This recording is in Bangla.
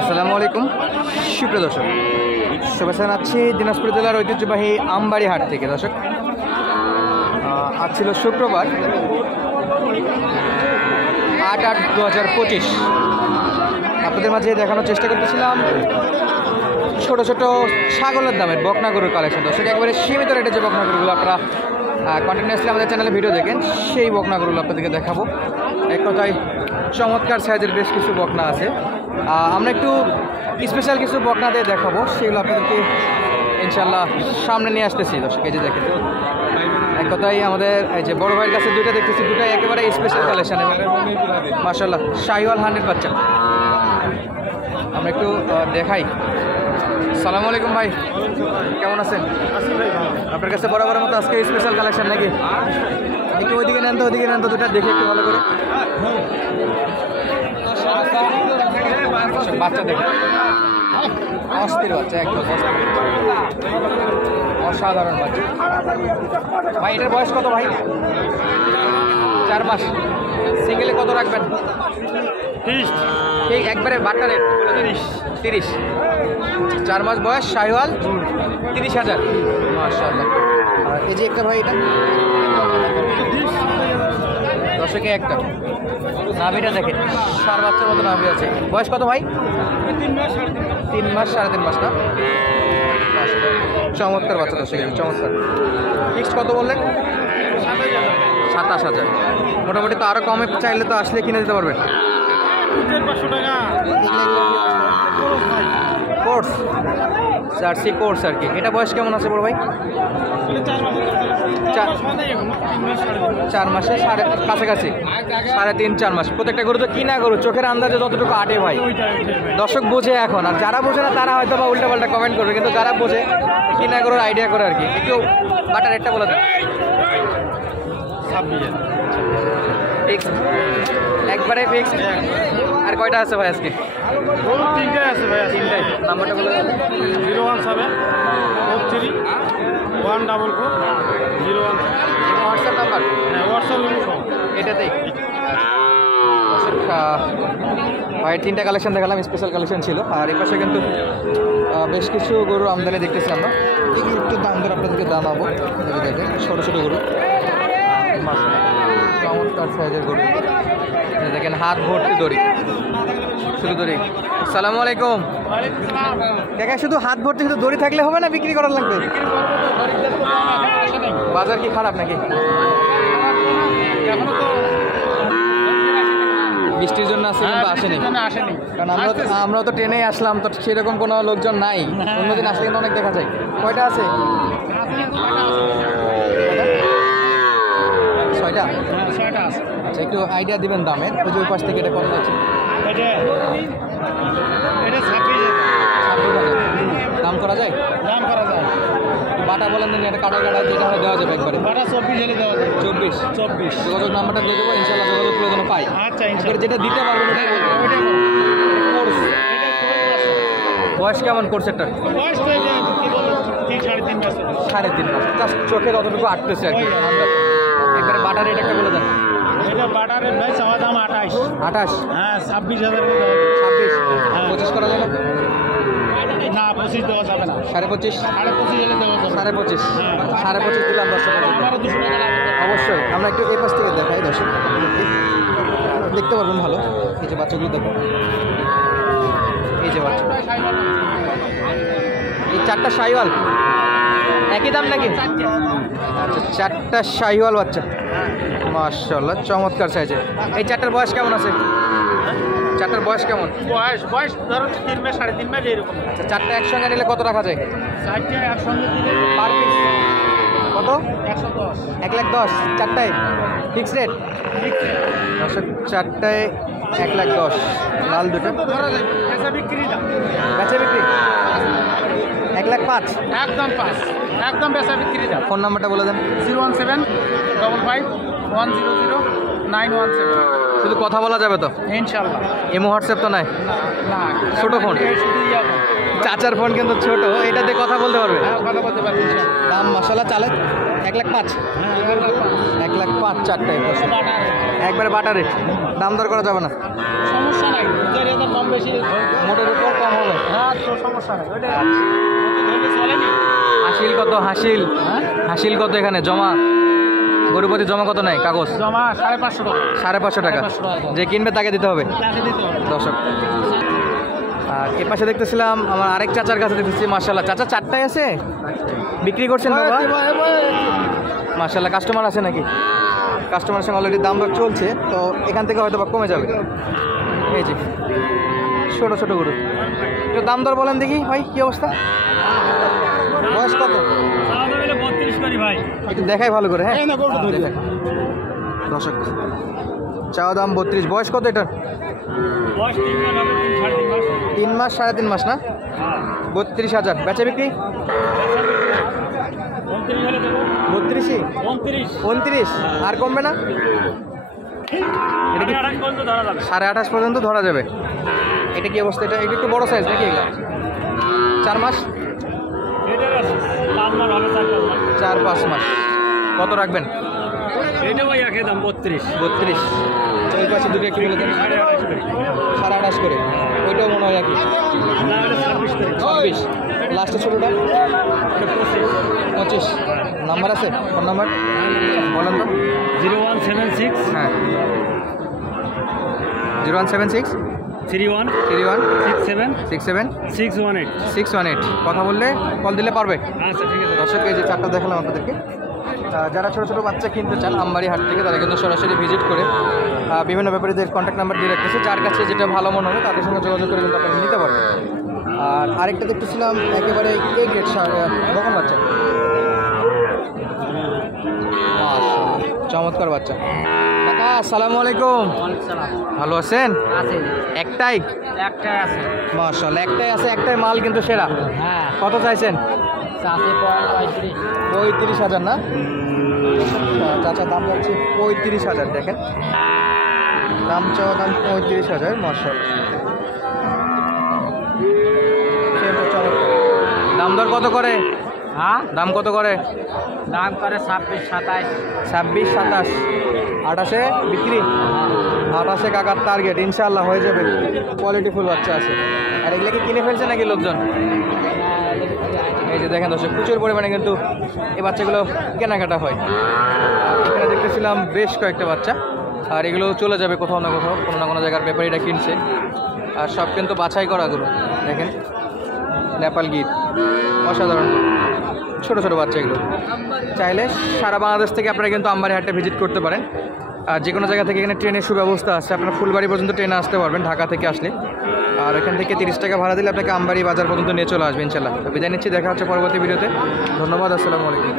আসসালামু আলাইকুম সুপ্রিয় দর্শক, শুভেচ্ছা জানাচ্ছি দিনাজপুর জেলার ঐতিহ্যবাহী আমবাড়ি হাট থেকে। দর্শক, আজ ছিল শুক্রবার 8/8/2025। আপনাদের মাঝে দেখানোর চেষ্টা করতেছিলাম ছোট ছোট ছাগলের দামের বকনা গরুর কালেকশন। দর্শক, একবারে সীমিত রেটে যে বকনা গরুগুলো আপনারা কন্টিনিউয়াসলি আমাদের চ্যানেলে ভিডিও দেখেন, সেই বকনা গরুগুলো আপনাদেরকে দেখাবো। এক কথায় চমৎকার সাইজের বেশ কিছু বকনা আছে। আমরা একটু স্পেশাল কিছু বকনা দিয়ে দেখাবো, সেগুলো আপনাদেরকে ইনশাল্লাহ সামনে নিয়ে আসতেছি। দর্শক, এই যে দেখেন, এক কথায় আমাদের এই যে বড় ভাইয়ের কাছে দুইটা দেখতেছি, দুটাই একেবারে স্পেশাল কালেকশন এবং মাশাআল্লাহ শাহিওয়াল 100 বাচ্চা। আমরা একটু দেখাই। সালামু আলাইকুম ভাই, কেমন আছেন? আপনার কাছে বরাবরের মতো আজকে স্পেশাল কালেকশন নাকি? একটু ওইদিকে নেন তো, ওইদিকে নেন তো, দুটা দেখে একটু ভালো করে। বাচ্চা দেখে অস্থির বাচ্চা, একদম অসাধারণ বাচ্চা। ভাই, এটার বয়স কত ভাই? 4 মাস। সিঙ্গেলে কত রাখবেন? 30। ঠিক একবারে বাটার রেট 30। 4 মাস বয়স, শাহিওয়াল, 30,000। মাশাআল্লাহ। আর এই যে একটা ভাই, এটা দর্শকে একটা নাভিটা দেখেন, সার বাচ্চার মতো নাভি আছে। বয়স কত ভাই? 3 মাস 3.5 মাস না? চমৎকার বাচ্চা দর্শক, চমৎকার। ফিক্সড কত বললেন? 27,000। মোটামুটি তো আরও কমে চাইলে তো আসলে কিনে দিতে পারবেন। কোর্স, জার্সি কোর্স আর কি। এটা বয়স কেমন আছে বড় ভাই? 4 মাসে কাছাকাছি, 3.5-4 মাস। প্রত্যেকটা গরু তো কিনা গরু, চোখের আন্দাজে যতটুকু আটে ভাই। দর্শক বোঝে এখন, আর যারা বোঝে না তারা হয়তো বা উল্টাপাল্টা কমেন্ট করবে, কিন্তু যারা বোঝে কিনা গরুর আইডিয়া করে আর কি। একটু বাটার রেটটা বলে দেন। 26,000 ফিক্সড, একবারে ফিক্সড। আর কয়টা আছে ভাই আজকে? 3টাই আছে ভাই। 3টাই। নাম্বারটা বলে দেন। 017-144-01। WhatsApp number? হ্যাঁ, হোয়াটসঅ্যাপ এটাতেই। ভাই, 3টা কালেকশন দেখালাম, স্পেশাল কালেকশন ছিল। আর এই পাশে কিন্তু বেশ কিছু গরুর আমদানি দেখতেছি আমরা। এগুলো একটু দাম ধরে আপনাদেরকে জানাবো। দেখেন ছোটো ছোটো গরু, চমৎকার সাইজের গরু। দেখেন হাত ভর্তি দড়ি, শুধু দড়ি। সালামু আলাইকুম কাকা, শুধু হাত ভর্তি শুধু দড়ি থাকলে হবে না, বিক্রি করার লাগবে? বাজার কি খারাপ নাকি? বৃষ্টির জন্য আসছে কিন্তু আসেনি, কারণ আমরাও তো ট্রেনেই আসলাম, তো সেরকম কোনো লোকজন নাই। অন্যদিন আসলে কিন্তু অনেক দেখা যায়। কয়টা আছে? 6টা। আচ্ছা, একটু আইডিয়া দিবেন দামের। ওই যে ওই পাশ থেকে এটা কত আছে? 26,000 দাম করা যায়? বাটা বলেন দেন, এটা কাটা কাটা যেটা হয় দেওয়া যাবে একবারে। 24 যোগাযোগ নাম্বারটা দিয়ে দেবো, ইনশাল্লাহ যোগাযোগ করে যেন পাই। এবারে যেটা দিতে পারবেন ওটাই কোর্স। বয়স কেমন কোর্স? একটা 3.5 মাস। জাস্ট চোখে ততটুকু আটতেছে আর কি। একবারে বাটার রেট একটা বলে দেন। বাটারের ভাই চাওয়া দাম 28। হ্যাঁ, 26,000। 26। 25 করা যায় না? না, 25 দেওয়া যাবে না। 25.5? 25,000 দেওয়া যাবে। 25.5 দিলাম। 10 অবশ্যই। আমরা একটু এই পাশ থেকে দেখাই, দর্শক দেখতে পারবেন ভালো। এই যে বাচ্চাগুলো দেখো, এই যে বাচ্চা, এই 4টা শাহিওয়াল একই দাম নাকি? আচ্ছা, 4টা শাহিওয়াল বাচ্চা, মাশাআল্লাহ চমৎকার সাইজের। এই 4টার বয়স কেমন আছে? 4টার বয়স কেমন? বয়স ধরুন 3 মাস 3.5 মাস এরকম। আচ্ছা, 4টা একসঙ্গে নিলে কত রাখা যায়? 4টা একসঙ্গে দিলে পার পিস কত? 110। 1,10,000 4টায় ফিক্স রেট? 4টায় 1,10,000। লাল দুটো বেচা বিক্রি দাম, বেচা বিক্রি 1,05,000। একদম বেচা বিক্রি দাম। ফোন নাম্বারটা বলে দেন। 017-55-100-917। শুধু কথা বলা যাবে তো ইনশাল্লাহ? এমো হোয়াটসঅ্যাপ তো নাই? না, ছোট ফোন। চাচার ফোন কিন্তু ছোট, এটাতে কথা বলতে পারবে? কথা বলতে পারবে। দাম মাশাআল্লাহ চালে 1,05,000। 1,05,000 4টায়। একবারে বাটার রেট, দাম দর করা যাবে না? সমস্যা নাই। 2,000 কম বেশি মোটের উপর কম হবে। হ্যাঁ তো সমস্যা নেই ওইটা চলেনি। হাসিল কত? হাসিল হাসিল কত এখানে জমা? গরুপতি জমা কত নাই কাগজ? জমা 550 টাকা। 550 টাকা। 550 টাকা। যে কিনবে তাকে দিতে হবে টাকা দিতে হবে। দর্শক। আর এ পাশে দেখতেছিলাম আমার আরেক চাচার কাছে দেখতেছি, মাশাআল্লাহ চাচা চারটায় আছে, বিক্রি করছেন বাবা? মাশাআল্লাহ কাস্টমার আছে নাকি? কাস্টমারের সঙ্গে অলরেডি দাম দর চলছে, তো এখান থেকে হয়তো বা কমে যাবে। এই যে ছোটো ছোটো গরু, একটু দাম দর বলেন দেখি ভাই, কী অবস্থা? বয়স কত? 32 করি ভাই। একটু দেখাই ভালো করে। হ্যাঁ এই না, গরুটা ধরি। দেখাই। দর্শক চাওয়া দাম 32, বয়স কত এটার? বয়স 3 মাস 3 মাস 3.5 মাস না? 32,000। বেচা বিক্রি 29 হলে দেবো। 32ই 29 29, আর কমবে না? এটা কি 28 পর্যন্ত ধরা যাবে। 28.5 পর্যন্ত ধরা যাবে? এটা কি অবস্থা? এটা একটু বড় সাইজ নাকি এগুলো? 4 মাস এটা 5 মাস হবে, 4-5 মাস। কত রাখবেন? এটা ভাই একে দাম 32। 32। ওই পাশে দুটো একটু বলে দেন। 28.5 করে। ওইটাও মনে হয় একই। না হলে 26 করি। 26। লাস্টে ছোটোটা এটা 25। 25। নাম্বার আছে? ফোন নাম্বার বলেন তো। 0176 হ্যাঁ 0176 31 31 67 67 618। 618। কথা বললে কল দিলে পারবে। আচ্ছা ঠিক আছে। দর্শক এই যে চারটা দেখালাম আপনাদেরকে। যারা ছোটো ছোটো বাচ্চা কিনতে চান আমবাড়ি হাট থেকে, তারা কিন্তু সরাসরি ভিজিট করে বিভিন্ন ব্যাপারীদের কন্ট্যাক্ট নাম্বার দিয়ে রাখতেছে, যার কাছে যেটা ভালো মনে হবে তাদের সঙ্গে যোগাযোগ করে কিন্তু আপনারা নিতে পারবেন। আর আরেকটা দেখতেছিলাম একেবারে এ গ্রেড বকন বাচ্চা, চমৎকার বাচ্চা। কাকা আসসালামু আলাইকুম, ভালো আছেন? আছে একটাই? একটাই আছে। মাশাআল্লাহ একটাই আছে, একটাই মাল কিন্তু সেরা। হ্যাঁ কত চাইছেন? চাষে 35। 35,000 না? চাচা দাম যাচ্ছে 35,000। দেখেন দাম চাওয়া দাম 35,000। মাশাআল্লাহ দাম দর কত করে? হ্যাঁ দাম কত করে? দাম করে 26 27। 26 27। 28-এ বিক্রি? 28-এ কাকার টার্গেট, ইনশাআল্লাহ হয়ে যাবে। কোয়ালিটি ফুল বাচ্চা আছে। আর এগুলো কি কিনে ফেলছে নাকি লোকজন? এই যে দেখেন দর্শক প্রচুর পরিমাণে কিন্তু এই বাচ্চাগুলো কেনাকাটা হয়। এখানে দেখতেছিলাম বেশ কয়েকটা বাচ্চা, আর এগুলো চলে যাবে কোথাও না কোথাও, কোনো না কোনো জায়গার ব্যাপারীরা কিনছে। আর সব কিন্তু বাছাই করা গরু। দেখেন নেপাল গির, অসাধারণ ছোটো ছোটো বাচ্চা এগুলো। চাইলে সারা বাংলাদেশ থেকে আপনারা কিন্তু আমবাড়ি হাটে ভিজিট করতে পারেন। আর যে কোনো জায়গা থেকে এখানে ট্রেনের সুব্যবস্থা আছে, আপনারা ফুলবাড়ি পর্যন্ত ট্রেনে আসতে পারবেন ঢাকা থেকে আসলে। আর এখান থেকে 30 টাকা ভাড়া দিলে আপনাকে আমবাড়ি বাজার পর্যন্ত নিয়ে চলে আসবে ইনশাল্লাহ। তো বিদায় নিচ্ছি, দেখা হচ্ছে পরবর্তী ভিডিওতে। ধন্যবাদ, আসসালামু আলাইকুম।